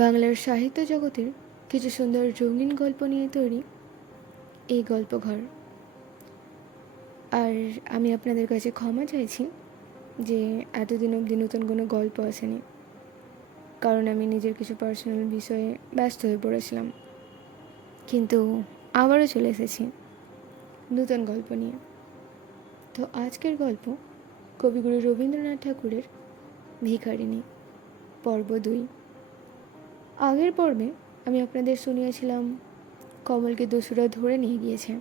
বাংলার সাহিত্য জগতের কিছু সুন্দর রঙিন গল্প নিয়ে তৈরি এই গল্পঘর। আর আমি আপনাদের কাছে ক্ষমা চাইছি যে এতদিন অবধি নতুন কোনো গল্প আসেনি, কারণ আমি নিজের কিছু পার্সোনাল বিষয়ে ব্যস্ত হয়ে পড়েছিলাম। কিন্তু আবারও চলে এসেছি নতুন গল্প নিয়ে। তো আজকের গল্প কবিগুরু রবীন্দ্রনাথ ঠাকুরের ভিখারিণী, পর্ব 2। আগের পর্বে আমি আপনাদের শুনিয়েছিলাম কমলকে দস্যুরা ধরে নিয়ে গিয়েছে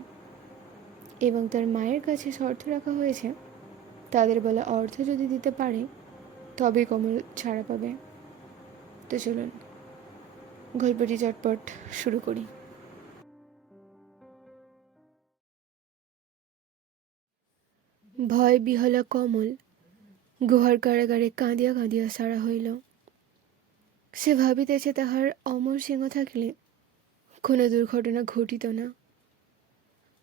এবং তার মায়ের কাছে শর্ত রাখা হয়েছে, তাদের বলা অর্থ যদি দিতে পারে তবে কমল ছাড়া পাবে। তো চলুন গল্পটি চটপট শুরু করি। ভয় বিহলা কমল গুহার কারাগারে কাঁদিয়া কাঁদিয়া সারা হইল। সে ভাবিতেছে তাহার অমর সিংহ থাকিলে কোনো দুর্ঘটনা ঘটিত না।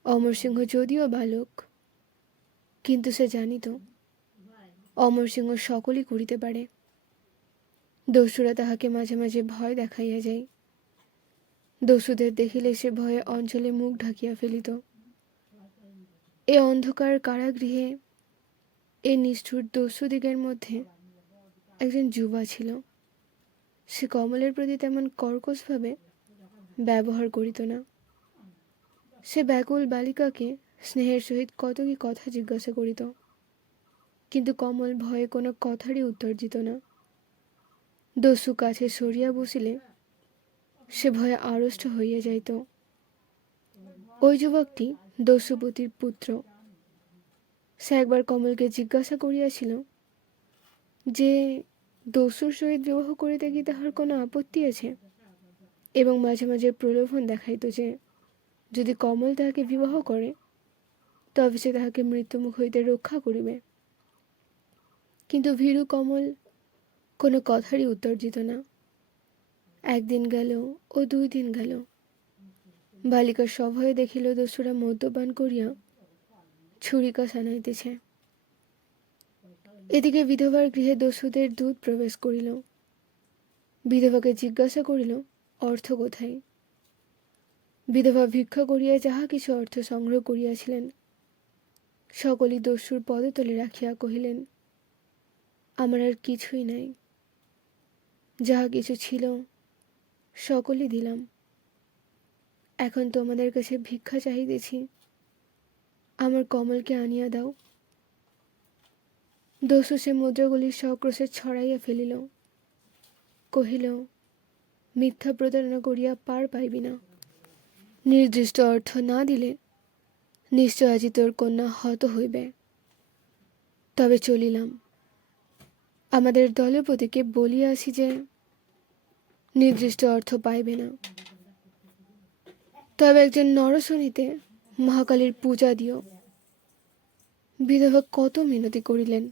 অমর সিংহ যদিও বালক, কিন্তু সে জানিত অমর সিংহ সকলই করিতে পারে। দস্যুরা তাহাকে মাঝে মাঝে ভয় দেখাইয়া যায়। দস্যুদের দেখিলে সে ভয়ে অঞ্চলে মুখ ঢাকিয়া ফেলিত। এ অন্ধকার কারাগৃহে এ নিষ্ঠুর দস্যুদিগের মধ্যে একজন যুবা ছিল। সে কমলের প্রতি তেমন কর্কশভাবে ব্যবহার করিত না। সে ব্যাকুল বালিকাকে স্নেহের সহিত কত কি কথা জিজ্ঞাসা করিত, কিন্তু কমল ভয়ে কোনো কথারই উত্তর দিত না। দস্যু কাছে সরিয়া বসিলে সে ভয়ে আড়ষ্ট হইয়া যাইত। ওই যুবকটি দস্যুপতির পুত্র। সে একবার কমলকে জিজ্ঞাসা করিয়াছিল যে দস্যুর সহিত বিবাহ করিতে কি তাহার কোনো আপত্তি আছে, এবং মাঝে মাঝে প্রলোভন দেখাইত যে যদি কমল তাহাকে বিবাহ করে তবে সে তাহাকে মৃত্যুমুখ হইতে রক্ষা করিবে। কিন্তু ভীরু কমল কোনো কথারই উত্তর দিত না। একদিন গেল ও 2 দিন গেল। বালিকা সভয়ে দেখিল দস্যুরা মদ্যপান করিয়া ছুরিকা সানাইতেছে। এদিকে বিধবার গৃহে দস্যুদের দূত প্রবেশ করিল। বিধবাকে জিজ্ঞাসা করিল অর্থ কোথায়। বিধবা ভিক্ষা করিয়া যাহা কিছু অর্থ সংগ্রহ করিয়াছিলেন সকলই দস্যুর পদতলে রাখিয়া কহিলেন, আমার আর কিছুই নাই, যাহা কিছু ছিল সকলই দিলাম। এখন তোমাদের কাছে ভিক্ষা চাহিতেছি, আমার কমলকে আনিয়া দাও। দস্যু সে মুদ্রাগুলি সক্রোশে ছড়াইয়া ফেলিল। কহিল, মিথ্যা প্রতারণা করিয়া পার পাইবি না। নির্দিষ্ট অর্থ না দিলে নিশ্চয় আজি তোর কন্যা হত হইবে। তবে চলিলাম। আমাদের দলপতিকে বলিয়াছি যে নির্দিষ্ট অর্থ পাইবে না। তবে একজন নরসনিতে মহাকালীর পূজা দিও। বিধবা কত মিনতি করিলেন,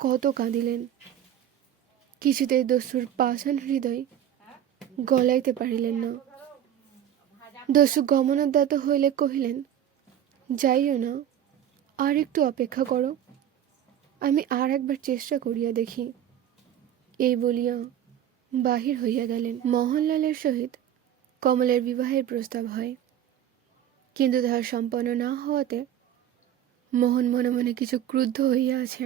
কত কাঁদিলেন, কিছুতেই দস্যুর পাষাণ হৃদয় গলাইতে পারিলেন না। দস্যু গমনোদ্যত হইলে কহিলেন, যাইও না, আর একটু অপেক্ষা করো, আমি আর একবার চেষ্টা করিয়া দেখি। এই বলিয়া বাহির হইয়া গেলেন। মোহনলালের সহিত কমলের বিবাহের প্রস্তাব হয়, কিন্তু তাহা সম্পন্ন না হওয়াতে মোহন মনে মনে কিছু ক্রুদ্ধ হইয়া আছে।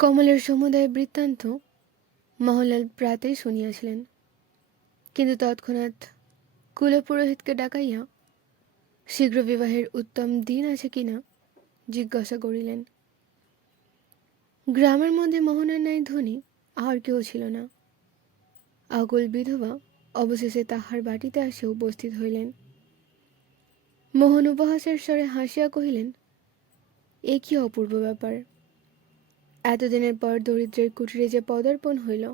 কমলের সমুদায় বৃত্তান্ত মোহনলাল প্রাতেই শুনিয়াছিলেন, কিন্তু তৎক্ষণাৎ কুলপুরোহিতকে ডাকাইয়া শীঘ্র বিবাহের উত্তম দিন আছে কিনা জিজ্ঞাসা করিলেন। গ্রামের মধ্যে মোহনের ন্যায় ধনী আর কেউ ছিল না। আকুল বিধবা অবশেষে তাহার বাটিতে আসে উপস্থিত হইলেন। মোহন উপহাসের স্বরে হাসিয়া কহিলেন, এ কি অপূর্ব ব্যাপার! এতদিনের পর দরিদ্রের কুটিরে যে পদার্পণ হইল।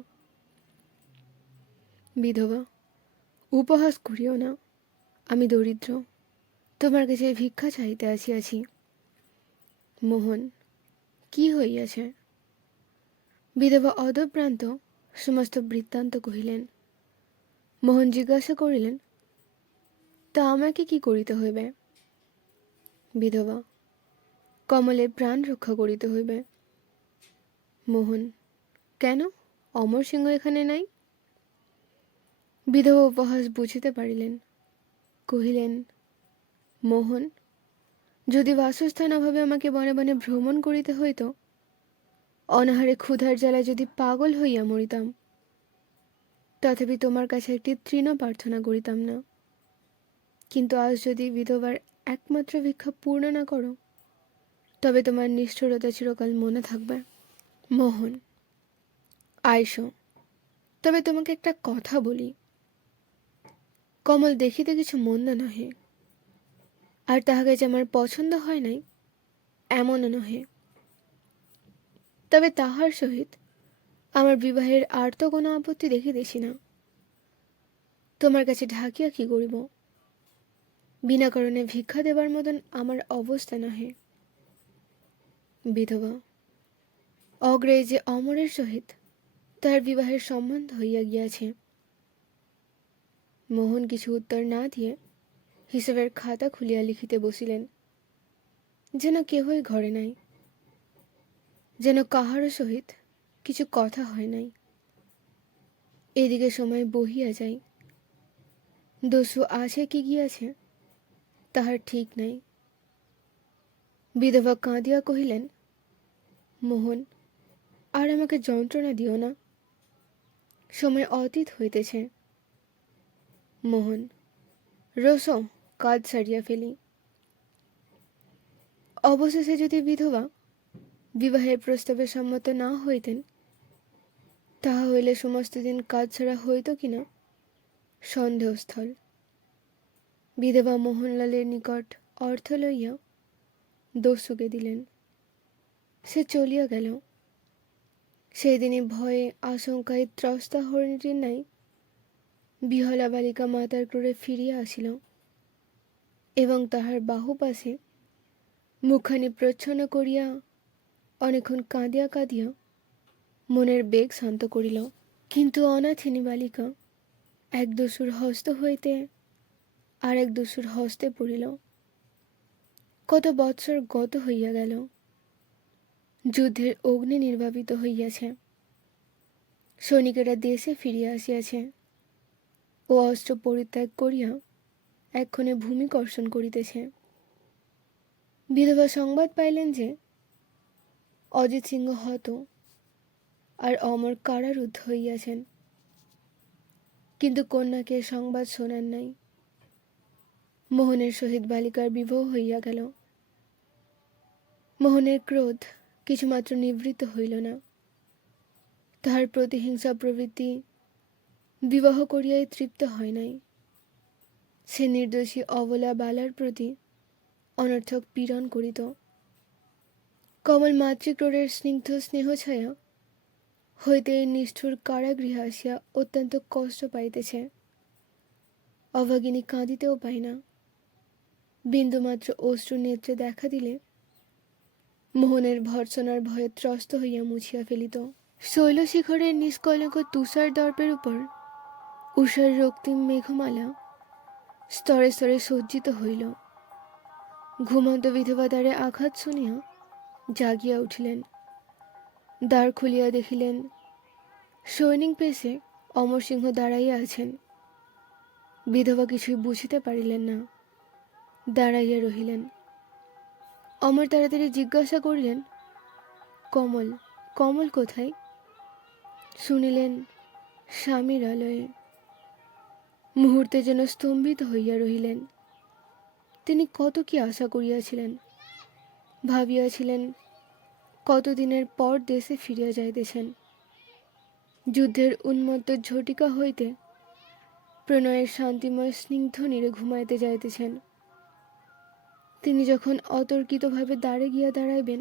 বিধবা, উপহাস করিও না, আমি দরিদ্র, তোমার কাছে ভিক্ষা চাইতে আসিয়াছি। মোহন, কি হইয়াছে? বিধবা অদভ্রান্ত সমস্ত বৃত্তান্ত কহিলেন। মোহন জিজ্ঞাসা করিলেন, তা আমাকে কি করিতে হইবে? বিধবা, কমলের প্রাণ রক্ষা করিতে হইবে। মোহন, কেন? অমর সিংহ এখানে নাই? বিধবা উপহাস বুঝিতে পারিলেন, কহিলেন, মোহন, যদি বাসস্থান অভাবে আমাকে বনে বনে ভ্রমণ করিতে হইত, অনাহারে ক্ষুধার জ্বালায় যদি পাগল হইয়া মরিতাম, তথাপি তোমার কাছে একটি তৃণ প্রার্থনা করিতাম না। কিন্তু আজ যদি বিধবার একমাত্র ভিক্ষা পূর্ণ না করো, তবে তোমার নিষ্ঠুরতা চিরকাল মনে থাকবে। মোহন, আইসো, তবে তোমাকে একটা কথা বলি। কমল দেখিতে কিছু মন্দ নহে, আর তাহাকে যে আমার পছন্দ হয় নাই এমনও নহে, তবে তাহার সহিত আমার বিবাহের আর তো কোনো আপত্তি দেখিতেছি না। তোমার কাছে ঢাকিয়া কি করিব? বিনা কারণে ভিক্ষা দেবার মতন আমার অবস্থা নহে। বিধবা, অগ্রে যে অমরের সহিত তার বিবাহের সম্বন্ধ হইয়া গিয়াছে। মোহন কিছু উত্তর না দিয়ে হিসাবের খাতা খুলিয়া লিখিতে বসিলেন, যেন কেহই ঘরে নাই, যেন কাহারও সহিত কিছু কথা হয় নাই। এদিকে সময় বহিয়া যায়, দস্যু আছে কি গিয়াছে তাহার ঠিক নাই। বিধবা কাঁদিয়া কহিলেন, মোহন, আর আমাকে যন্ত্রণা দিও না, সময় অতীত হইতেছে। মোহন, রোসো, কাজ সারিয়া ফেলি। অবশেষে যদি বিধবা বিবাহের প্রস্তাবে সম্মত না হইতেন, তাহা হইলে সমস্ত দিন কাজ ছাড়া হইত কিনা সন্দেহস্থল। বিধবা মোহনলালের নিকট অর্থ লইয়া দস্যুকে দিলেন। সে চলিয়া গেল। সেই দিনই ভয়ে আশঙ্কায় ত্রস্তা হরিণীটির নাই বিহলা বালিকা মাতার ক্রোড়ে ফিরিয়া আসিল এবং তাহার বাহুপাশে মুখখানি প্রচ্ছন্ন করিয়া অনেকক্ষণ কাঁদিয়া কাঁদিয়া মনের বেগ শান্ত করিল। কিন্তু অনাথিনী বালিকা এক দস্যুর হস্ত হইতে আর এক দস্যুর হস্তে পড়িল। কত বৎসর গত হইয়া গেল, যুদ্ধের অগ্নি নির্বাপিত হইয়াছে, সৈনিকেরা দেশে ফিরিয়া আসিয়াছে ও অস্ত্র পরিত্যাগ করিয়া এক্ষণে ভূমি কর্ষণ করিতেছে। বিধবা সংবাদ পাইলেন যে অজিত সিংহ হত আর অমর কারারুদ্ধ হইয়াছেন, কিন্তু কন্যাকে সংবাদ শোনান নাই। মোহনের সহিত বালিকার বিবাহ হইয়া গেল। মোহনের ক্রোধ কিছুমাত্র নিবৃত্ত হইল না। তাহার প্রতিহিংসা প্রবৃত্তি বিবাহ করিয়াই তৃপ্ত হয় নাই। সে নির্দোষী অবলা বালার প্রতি অনর্থক পীড়ন করিত। কমল মাতৃক্রোড়ের স্নিগ্ধ স্নেহছায়া হইতে এই নিষ্ঠুর কারাগৃহে আসিয়া অত্যন্ত কষ্ট পাইতেছে। অভাগিনী কাঁদিতেও পায় না। বিন্দুমাত্র অশ্রু নেত্রে দেখা দিলে মোহনের ভর্ৎসনার ভয়ে ত্রস্ত হইয়া মুছিয়া ফেলিত। শৈলশিখরের নিষ্কলঙ্ক তুষার দর্পের উপর উষার রক্তিম মেঘমালা স্তরে স্তরে সজ্জিত হইল। ঘুমন্ত বিধবা দ্বারে আঘাত শুনিয়া জাগিয়া উঠিলেন। দ্বার খুলিয়া দেখিলেন সৈনিক বেশে অমরসিংহ দাঁড়াইয়া আছেন। বিধবা কিছুই বুঝিতে পারিলেন না, দাঁড়াইয়া রহিলেন। অমর তাড়াতাড়ি জিজ্ঞাসা করিলেন, কমল, কমল কোথায়? শুনিলেন, স্বামীর আলয়ে। মুহূর্তে যেন স্তম্ভিত হইয়া রহিলেন। তিনি কত কি আশা করিয়াছিলেন, ভাবিয়াছিলেন কতদিনের পর দেশে ফিরিয়া যাইতেছেন। যুদ্ধের উন্মত্ত ঝটিকা হইতে প্রণয়ের শান্তিময় স্নিগ্ধ নীরে ঘুমাইতে যাইতেছেন। তিনি যখন অতর্কিতভাবে দ্বারে গিয়া দাঁড়াইবেন,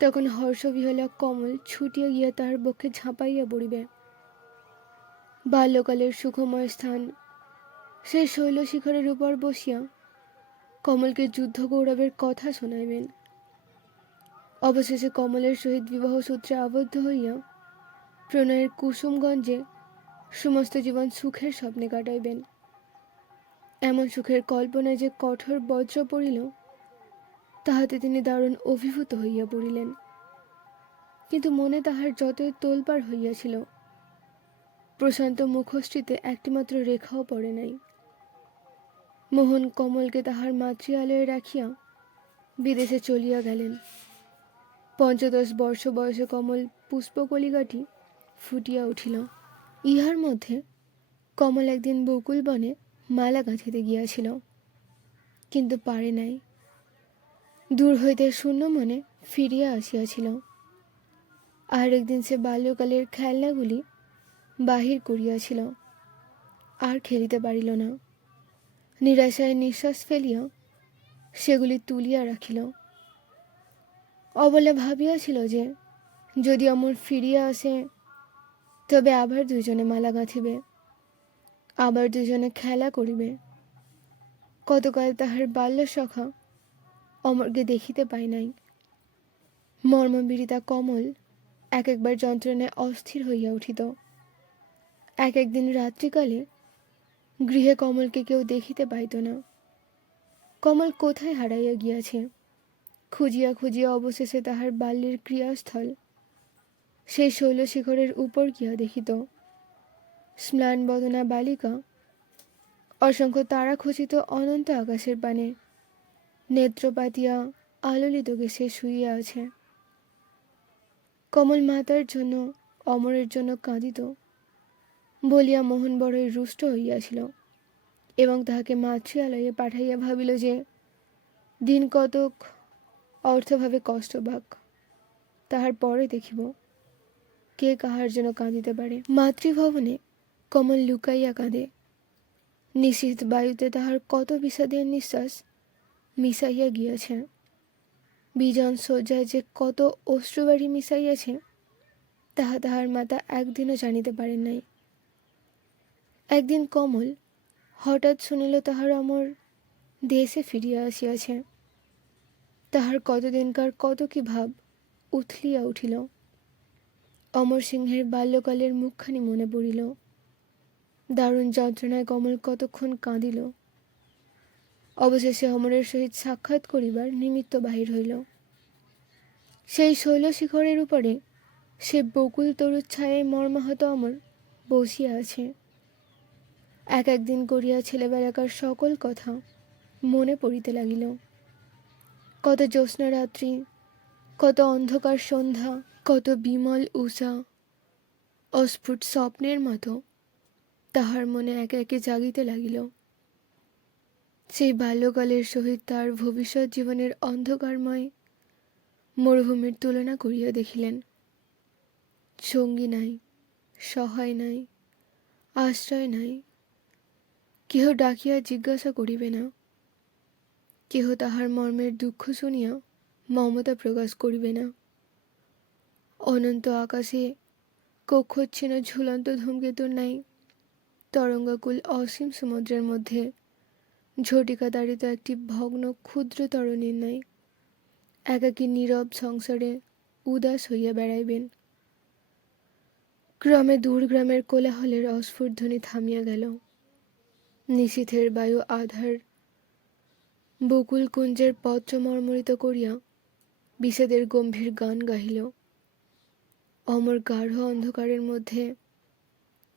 তখন হর্ষবিহলা কমল ছুটিয়া গিয়া তাহার বক্ষে ঝাঁপাইয়া পড়িবে। বাল্যকালের সুখময় স্থান সেই শৈলশিখরের উপর বসিয়া কমলকে যুদ্ধ গৌরবের কথা শোনাইবেন। অবশেষে কমলের সহিত বিবাহ সূত্রে আবদ্ধ হইয়া প্রণয়ের কুসুমগঞ্জে সমস্ত জীবন সুখের স্বপ্নে কাটাইবেন। এমন সুখের কল্পনায় যে কঠোর বজ্র পড়িল, তাহাতে তিনি দারুণ অভিভূত হইয়া পড়িলেন। কিন্তু মনে তাহার যতই তোলপাড় হইয়াছিল, প্রশান্ত মুখশ্রীতে একটিমাত্র রেখাও পড়ে নাই। মোহন কমলকে তাহার মাতৃআলয়ে রাখিয়া বিদেশে চলিয়া গেলেন। ৫৫ বর্ষ বয়সে কমল পুষ্পকলিকাটি ফুটিয়া উঠিল। ইহার মধ্যে কমল একদিন বকুল বনে মালা গাঁথিতে গিয়াছিল, কিন্তু পারে নাই। দূর হইতে শূন্য মনে ফিরিয়া আসিয়াছিল। আর একদিন সে বাল্যকালের খেলনাগুলি বাহির করিয়াছিল, আর খেলিতে পারিল না। নিরাশায় নিঃশ্বাস ফেলিয়া সেগুলি তুলিয়া রাখিল। অবলা ভাবিয়াছিল যে যদি অমর ফিরিয়া আসে তবে আবার দুজনে মালা গাঁথিবে, আবার দুজনে খেলা করিবে। কতকাল তাহার বাল্য সখা অমরকে দেখিতে পায় নাই। মর্মবিড়িতা কমল এক একবার যন্ত্রণায় অস্থির হইয়া উঠিত। একদিন রাত্রিকালে গৃহে কমলকে কেউ দেখিতে পাইত না। কমল কোথায় হারাইয়া গিয়াছে খুঁজিয়া খুঁজিয়া অবশেষে তাহার বাল্যের ক্রিয়াস্থল সেই শৈলশিখরের উপর গিয়া দেখিত। স্ম্লান বদনা বালিকা অসংখ্য তারা খচিত অনন্ত আকাশের পানে নেত্র পাতিয়া আলোলিত গেছে শুইয়া আছে। কমল মাতার জন্য অমরের জন্য কাঁদিত বলিয়া মোহন বড়ই রুষ্ট হইয়াছিল এবং তাহাকে মাতৃআলয়ে পাঠাইয়া ভাবিল যে দিন কতক অর্থভাবে কষ্ট পাক, তাহার পরে দেখিব কে কাহার জন্য কাঁদিতে পারে। মাতৃভবনে কমল লুকাইয়া কাঁদে। নিশীথ বায়ুতে তাহার কত বিষাদের নিঃশ্বাস মিশাইয়া গিয়াছে। বিজন শয্যায় যে কত অশ্রুবাড়ি মিশাইয়াছে তাহা তাহার মাতা একদিনও জানিতে পারেন নাই। একদিন কমল হঠাৎ শুনিল তাহার অমর দেশে ফিরিয়া আসিয়াছে। তাহার কতদিনকার কত কি ভাব উথলিয়া উঠিল। অমর সিংহের বাল্যকালের মুখখানি মনে পড়িল। দারুণ যন্ত্রণায় কমল কতক্ষণ কাঁদিল। অবশেষে অমরের সহিত সাক্ষাৎ করিবার নিমিত্ত বাহির হইল। সেই শৈলশিখরের উপরে সে বকুল তরুর ছায়ায় মর্মাহত অমর বসিয়া আছে। একদিন করিয়া ছেলেবেলাকার সকল কথা মনে পড়িতে লাগিল। কত জ্যোৎস্না রাত্রি, কত অন্ধকার সন্ধ্যা, কত বিমল উষা অস্ফুট স্বপ্নের মতো তাহার মনে একে একে জাগিতে লাগিল। সেই বাল্যকালের সহিত তার ভবিষ্যৎ জীবনের অন্ধকারময় মরুভূমির তুলনা করিয়া দেখিলেন। সঙ্গী নাই, সহায় নাই, আশ্রয় নাই, কেহ ডাকিয়া জিজ্ঞাসা করিবে না, কেহ তাহার মর্মের দুঃখ শুনিয়া মমতা প্রকাশ করিবে না। অনন্ত আকাশে কক্ষচ্ছিন্ন ঝুলন্ত ধূমকেতুর নাই তরঙ্গাকুল অসীম সমুদ্রের মধ্যে ঝটিকা তাড়িত একটি ভগ্ন ক্ষুদ্র তরণীর নাই একাকী নীরব সংসারে উদাস হইয়া বেড়াইবেন। ক্রমে দূর গ্রামের কোলাহলের অস্ফুট ধ্বনি থামিয়া গেল। নিশীথের বায়ু আধার বকুল কুঞ্জের পত্র মর্মরিত করিয়া বিষাদের গম্ভীর গান গাহিল। অমর গাঢ় অন্ধকারের মধ্যে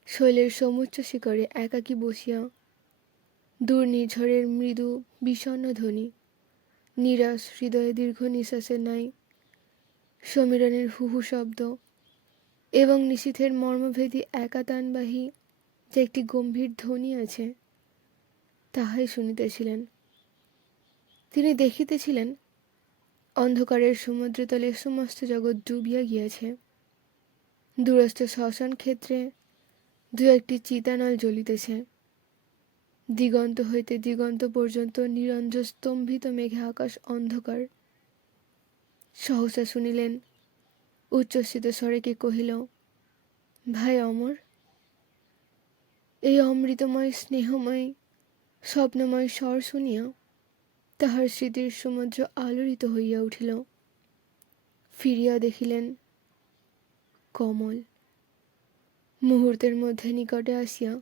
শৈলের সমুচ্চ শিখরে একাকী বসিয়া দূর নিঝড়ের মৃদু বিষণ্ণ ধ্বনি, নিরাশ হৃদয়ে দীর্ঘ নিঃশ্বাসের নাই সমীরণের হুহু শব্দ এবং নিশীথের মর্মভেদী একাতানবাহী যে একটি গম্ভীর ধ্বনি আছে তাহাই শুনিতেছিলেন। তিনি দেখিতেছিলেন অন্ধকারের সমুদ্রতলে সমস্ত জগৎ ডুবিয়া গিয়াছে। দূরস্থ শ্মশান ক্ষেত্রে দু একটি চিতানল জ্বলিতেছে। দিগন্ত হইতে দিগন্ত পর্যন্ত নিরঞ্জন স্তম্ভিত মেঘে আকাশ অন্ধকার। সহসা শুনিলেন উচ্ছ্বসিত স্বরে কে কহিল, ভাই অমর। এই অমৃতময় স্নেহময় স্বপ্নময় স্বর শুনিয়া তাহার স্মৃতির সমুদ্র আলোড়িত হইয়া উঠিল। ফিরিয়া দেখিলেন কমল। মুহূর্তের মধ্যে নিকটে আসিয়া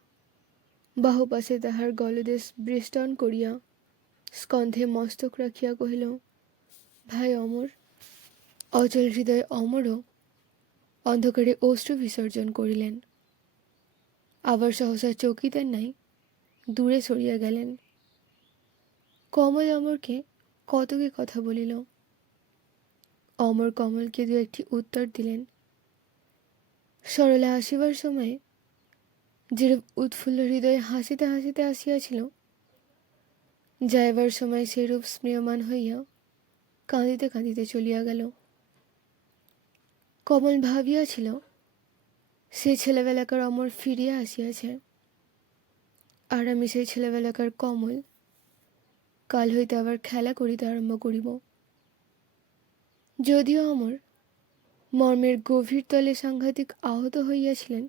বাহুপাশে তাহার গলদেশ বেষ্টন করিয়া স্কন্ধে মস্তক রাখিয়া কহিল, ভাই অমর। অচল হৃদয় অমরও অন্ধকারে অশ্রু বিসর্জন করিলেন। আবার সহসা চকিতের নাই দূরে সরিয়া গেলেন। কমল অমরকে কত কি কথা বলিল। অমর কমলকে দু একটি উত্তর দিলেন। সরলা আসিবার সময়ে যেরূপ উৎফুল্ল হৃদয়ে হাসিতে হাসিতে আসিয়াছিল, যাইবার সময় সেরূপ স্মীয়মান হইয়া কাঁদিতে কাঁদিতে চলিয়া গেল। কমল ভাবিয়াছিল সে ছেলেবেলাকার অমর ফিরিয়া আসিয়াছে, আর আমি সেই ছেলেবেলাকার কমল কাল হইতে আবার খেলা করিতে আরম্ভ করিব। যদিও অমর মর্মের গভীর তলে সাংঘাতিক আহত হইয়াছিলেন,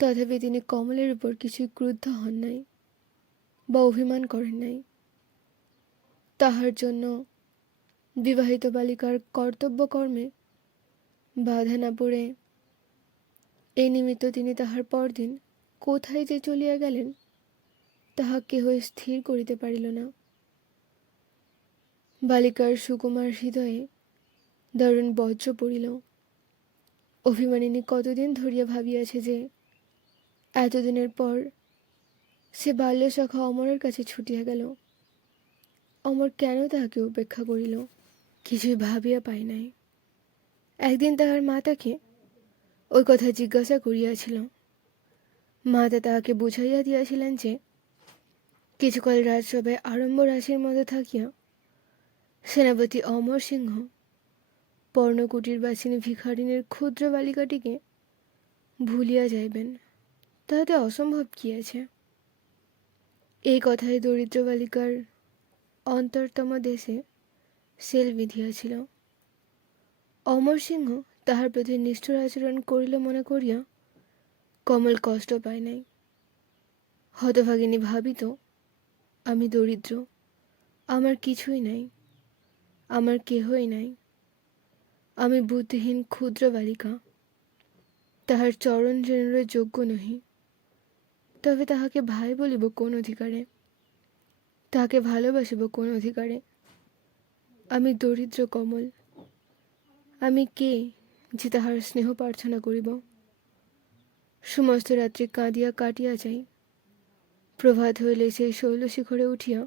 তথাপি তিনি কমলের উপর কিছুই ক্রুদ্ধ হন নাই বা অভিমান করেন নাই। তাহার জন্য বিবাহিত বালিকার কর্তব্যকর্মে বাধা না পড়ে এই নিমিত্ত তিনি তাহার পরদিন কোথায় যে চলিয়া গেলেন তাহা কেহ স্থির করিতে পারিল না। বালিকার সুকুমার হৃদয়ে দারুণ বজ্র পড়িল। অভিমানিনী কতদিন ধরিয়া ভাবিয়াছে যে এতদিনের পর সে বাল্যসখা অমরের কাছে ছুটিয়া গেল। অমর কেন তাহাকে উপেক্ষা করিল কিছুই ভাবিয়া পায় নাই। একদিন তাহার মাতাকে ওই কথা জিজ্ঞাসা করিয়াছিল। মাতা তাহাকে বুঝাইয়া দিয়াছিলেন যে কিছুকাল রাজসভায় আরম্ভ রাশির মধ্যে থাকিয়া সেনাপতি অমর সিংহ পর্ণকুটির বাসিনী ভিখারিনীর ক্ষুদ্র বালিকাটিকে ভুলিয়া যাইবেন, তাহাতে অসম্ভব কি আছে। এই কথায় দরিদ্র বালিকার অন্তরতম দেশে সেল বিধিয়াছিল। অমর সিংহ তাহার প্রতি নিষ্ঠুর আচরণ করিল মনে করিয়া কমল কষ্ট পায় নাই। হতভাগিনী ভাবিত, আমি দরিদ্র, আমার কিছুই নাই, আমার কেহই নাই, আমি বুদ্ধিহীন ক্ষুদ্র বালিকা, তাহার চরণ রেণুর যোগ্য নহি। তবে তাহাকে ভাই বলিব কোন অধিকারে, তাহাকে ভালোবাসিব কোন অধিকারে? আমি দরিদ্র কমল, আমি কে যে তাহার স্নেহ প্রার্থনা করিব? সমস্ত রাত্রি কাঁদিয়া কাটিয়া যাই। প্রভাত হইলে সেই শৈলশিখরে উঠিয়া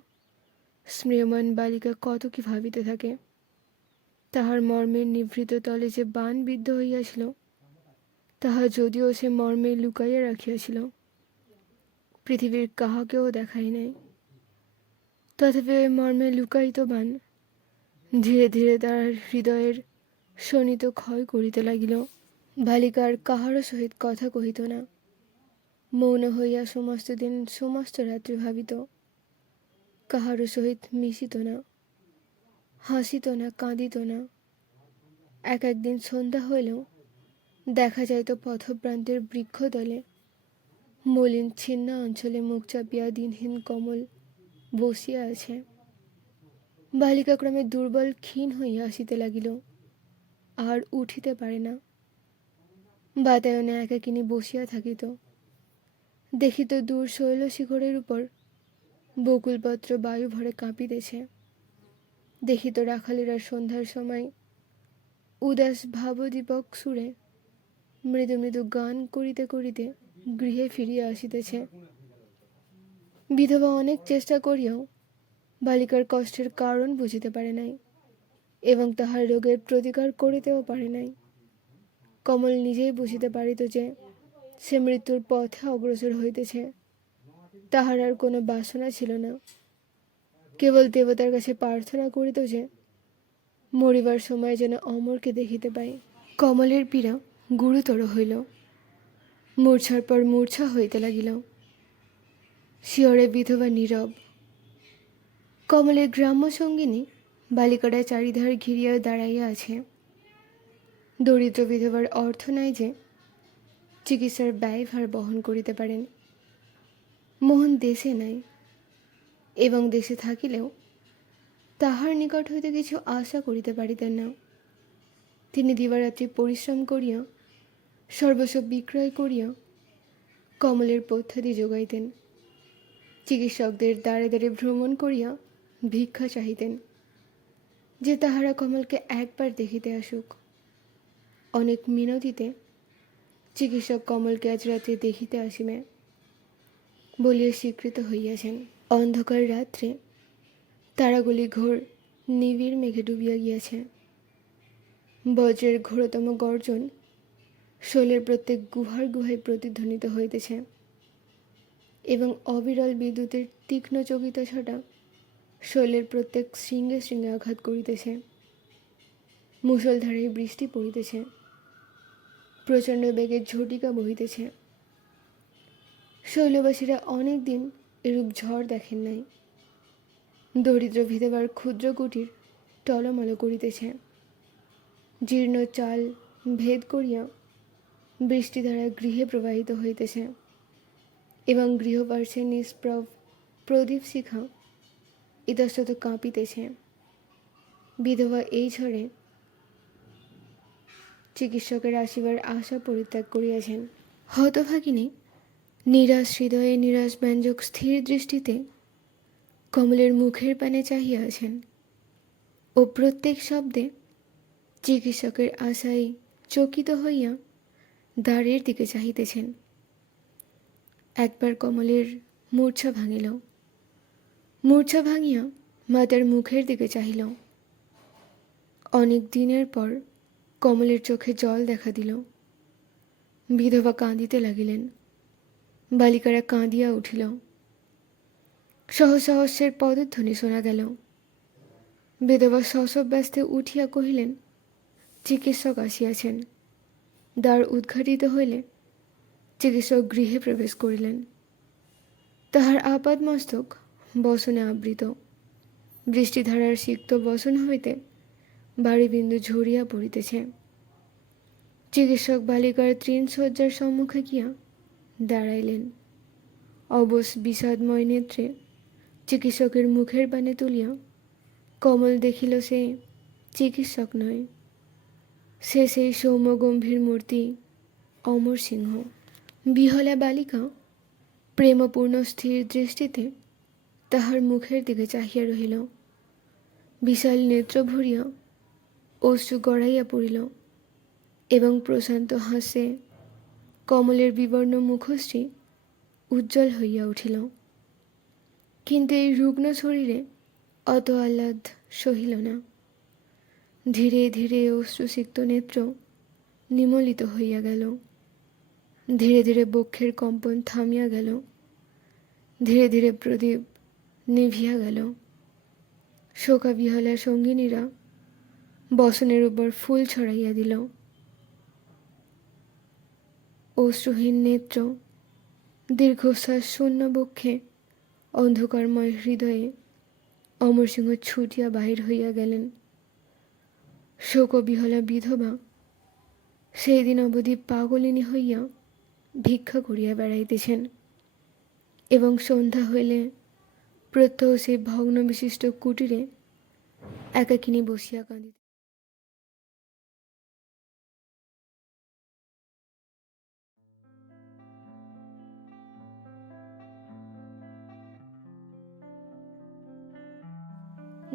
স্মৃয়মান বালিকা কত কি ভাবিতে থাকে। তাহার মর্মের নিভৃত তলে যে বাণ বিদ্ধ হইয়াছিল, তাহা যদিও সে মর্মে লুকাইয়া রাখিয়াছিল, পৃথিবীর কাহাকেও দেখাই নাই, তথাপি ওই মর্মে লুকায়িত বাণ ধীরে ধীরে তার হৃদয়ের শোণিত ক্ষয় করিতে লাগিল। বালিকার কাহারও সহিত কথা কহিত না, মৌন হইয়া সমস্ত দিন সমস্ত রাত্রি ভাবিত, কাহারও সহিত মিশিত না, হাসিত না, কাঁদিত না। এক একদিন সন্ধ্যা হইলেও দেখা যাইত পথপ্রান্তের বৃক্ষতলে মলিন ছিন্ন অঞ্চলে মুখ চাপিয়া দিনহীন কমল বসিয়া আছে। বালিকা ক্রমে দুর্বল ক্ষীণ হইয়া আসিতে লাগিল, আর উঠিতে পারে না। বাতায়নে একাকিনী বসিয়া থাকিত, দেখিত দূর শৈল শিখরের উপর বকুলপত্র বায়ু ভরে কাঁপিতেছে। দেখিত রাখালেরা সন্ধ্যার সময় উদাস ভাবদীপক সুরে মৃদু মৃদু গান করিতে করিতে গৃহে ফিরিয়া আসিতেছে। বিধবা অনেক চেষ্টা করিয়াও বালিকার কষ্টের কারণ বুঝিতে পারে নাই এবং তাহার রোগের প্রতিকার করিতেও পারে নাই। কমল নিজেই বুঝিতে পারিত যে সে মৃত্যুর পথে অগ্রসর হইতেছে। তাহার আর কোনো বাসনা ছিল না, কেবল দেবতার কাছে প্রার্থনা করিত যে মরিবার সময় যেন অমরকে দেখিতে পাই। কমলের পীড়া গুরুতর হইল, মূর্ছার পর মূর্ছা হইতে লাগিল। শিয়রে বিধবা নীরব। কমলের গ্রাম্য সঙ্গিনী বালিকাটা চারিধার ঘিরিয়া দাঁড়াইয়া আছে। দরিদ্র বিধবার অর্থ নাই যে চিকিৎসার ব্যয়ভার বহন করিতে পারেন। মোহন দেশে নাই, এবং দেশে থাকিলেও তাহার নিকট হইতে কিছু আশা করিতে পারিতেন না। তিনি দিবারাত্রি পরিশ্রম করিয়া সর্বস্ব বিক্রয় করিয়া কমলের পথ্যাদি যোগাইতেন। চিকিৎসকদের দ্বারে দ্বারে ভ্রমণ করিয়া ভিক্ষা চাহিতেন যে তাহারা কমলকে একবার দেখিতে আসুক। অনেক মিনতিতে চিকিৎসক কমলকে আজ রাত্রে দেখিতে আসিবে বলিয়া স্বীকৃত হইয়াছেন। অন্ধকার রাত্রে তারাগুলি ঘোর নিবিড় মেঘে ডুবিয়া গিয়াছে। বজ্রের ঘোরতম গর্জন শৈলের প্রত্যেক গুহার গুহায় প্রতিধ্বনিত হইতেছে এবং অবিরল বিদ্যুতের তীক্ষ্ণ চকিত ছটা শৈলের প্রত্যেক শৃঙ্গে শৃঙ্গে আঘাত করিতেছে। মুষলধারে বৃষ্টি পড়িতেছে, প্রচণ্ড বেগে ঝটিকা বহিতেছে। শৈলবাসীরা অনেক দিন এরূপ ঝড় দেখেন নাই। দরিদ্র বিধবার ক্ষুদ্র কুটির টলমল করিতেছে। জীর্ণ চাল ভেদ করিয়া বৃষ্টিধারা গৃহে প্রবাহিত হইতেছে এবং গৃহপার্শ্বে নিষ্প্রভ প্রদীপ শিখা ইতস্তত কাঁপিতেছে। বিধবা এই ঝড়ে চিকিৎসকের আসিবার আশা পরিত্যাগ করিয়াছেন। হতভাগিনী নিরাশ হৃদয়ে নিরাশ ব্যঞ্জক স্থির দৃষ্টিতে কমলের মুখের পানে চাহিয়া আছেন ও প্রত্যেক শব্দে চিকিৎসকের আশায় চকিত হইয়া দ্বারের দিকে চাহিতেছেন। একবার কমলের মূর্ছা ভাঙিল। মূর্ছা ভাঙিয়া মাতার মুখের দিকে চাহিল। অনেক দিনের পর কমলের চোখে জল দেখা দিল। বিধবা কাঁদিতে লাগিলেন। বালিকারা কাঁদিয়া উঠিল। সহস্রের পদধ্বনি শোনা গেল। বিধবা শশব্যস্তে উঠিয়া কহিলেন, চিকিৎসক আসিয়াছেন। দ্বার উদ্ঘাটিত হইলে চিকিৎসক গৃহে প্রবেশ করিলেন। তাহার আপাদ মস্তক বসনে আবৃত। বৃষ্টিধারার সিক্ত বসন হইতে বাড়িবিন্দু ঝরিয়া পড়িতেছে। চিকিৎসক বালিকার তৃণশয্যার সম্মুখে গিয়া দাঁড়াইলেন। অবশ বিষাদময় নেত্রে চিকিৎসকের মুখের পানে তুলিয়া কমল দেখিল সে চিকিৎসক নয়, সে সেই সৌম্য গম্ভীর মূর্তি অমর সিংহ। বিহলা বালিকা প্রেমপূর্ণ স্থির দৃষ্টিতে তাহার মুখের দিকে চাহিয়া রহিল। বিশাল নেত্র ভরিয়া অশ্রু গড়াইয়া পড়িল এবং প্রশান্ত হাস্যে কমলের বিবর্ণ মুখশ্রী উজ্জ্বল হইয়া উঠিল। কিন্তু এই রুগ্ন শরীরে অত আহ্লাদ সহিল না। ধীরে ধীরে অশ্রুসিক্ত নেত্র নিমলিত হইয়া গেল। ধীরে ধীরে বক্ষের কম্পন থামিয়া গেল। ধীরে ধীরে প্রদীপ নিভিয়া গেল। শোকাবিহলা সঙ্গিনীরা বসনের উপর ফুল ছড়াইয়া দিল। অশ্রুহীন নেত্র, দীর্ঘশ্বাস শূন্য বক্ষে, অন্ধকারময় হৃদয়ে অমরসিংহ ছুটিয়া বাহির হইয়া গেলেন। শোকবিহলা বিধবা সেই দিন অবধি পাগলিনী হইয়া ভিক্ষা করিয়া বেড়াইতেছেন এবং সন্ধ্যা হইলে প্রত্যহ সেই ভগ্ন বিশিষ্ট কুটিরে একাকিনী বসিয়া কাঁদিত।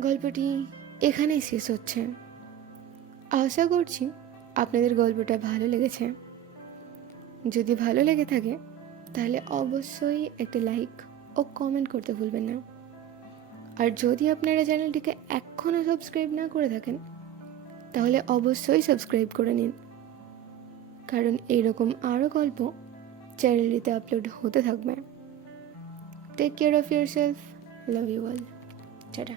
গল্পটি এখানেই শেষ হচ্ছে। আশা করছি আপনাদের গল্পটা ভালো লেগেছে। যদি ভালো লেগে থাকে তাহলে অবশ্যই একটা লাইক ও কমেন্ট করতে ভুলবেন না। আর যদি আপনারা চ্যানেলটিকে এখনও সাবস্ক্রাইব না করে থাকেন তাহলে অবশ্যই সাবস্ক্রাইব করে নিন, কারণ এইরকম আরও গল্প চ্যানেলটিতে আপলোড হতে থাকবে। Take care of yourself. Love you all. Tata.